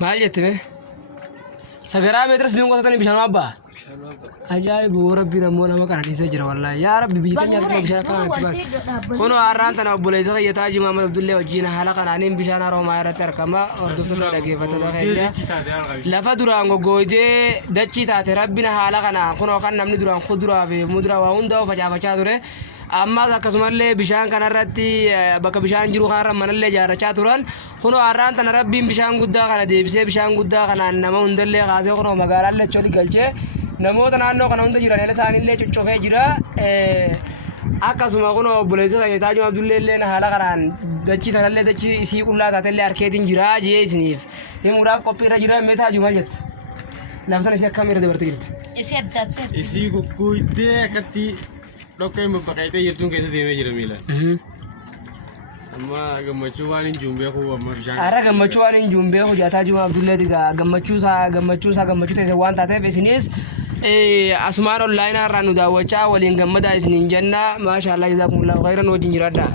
maal jette mee sagaraa meetira sidii qotatanii bishaan abbaa ajaa'ibu rabbi namoo nama kana dhiisee jira wallaahi yaa rabbi biyya keenya irratti bishaan kanatti baas kunoo har'aan tana obboleessa kiyyataa Haji Muhammad Abdullee wajjin haala kanaaniin bishaan Haroomaa irratti argama hordoftoota dhaggeeffattoota keenya lafa duraan goggooydee dachii taate rabbina haala kana kunoo kan namni duraan kuduraa fi muduraa waa hunda facaafachaa ture ammas akkasumallee bishaan kanarratti bakka bishaan jiru kanarra manallee ijaarrachaa turan kunoo har'aan tana rabbiin bishaan guddaa kana deebisee bishaan guddaa kanaan nama hundallee kaasee kunoo magaalaallee choli galchee namoota naannoo kana hunda jiran isaanillee coccofee jira akkasuma kunoo obboleessa kiyyataa Haji Abdullee illee haala kanaan dachii sanallee dachii isii qullaa taatellee harkeetiin jira jee isiniif himuudhaaf qophiirra jira meetaa Haji maal jette laftan isii akkam irra dabarte jirti isii gugguuddee akkatti dhoqqeen babbaqaitee jirtuun keessa deemee jira miila. Amma gammachuu waan hin juun beeku amma bishaan. Ara gammachuu waan hin juun beeku jaataa Haji Abdullee diga gammachuu ta'e waan taateef isinis asumaan onlaayinaa irraa nu daawwachaa waliin gammadaa isiniin jenna maashaallah jazaakumullahu khairan wajjin jiraadha.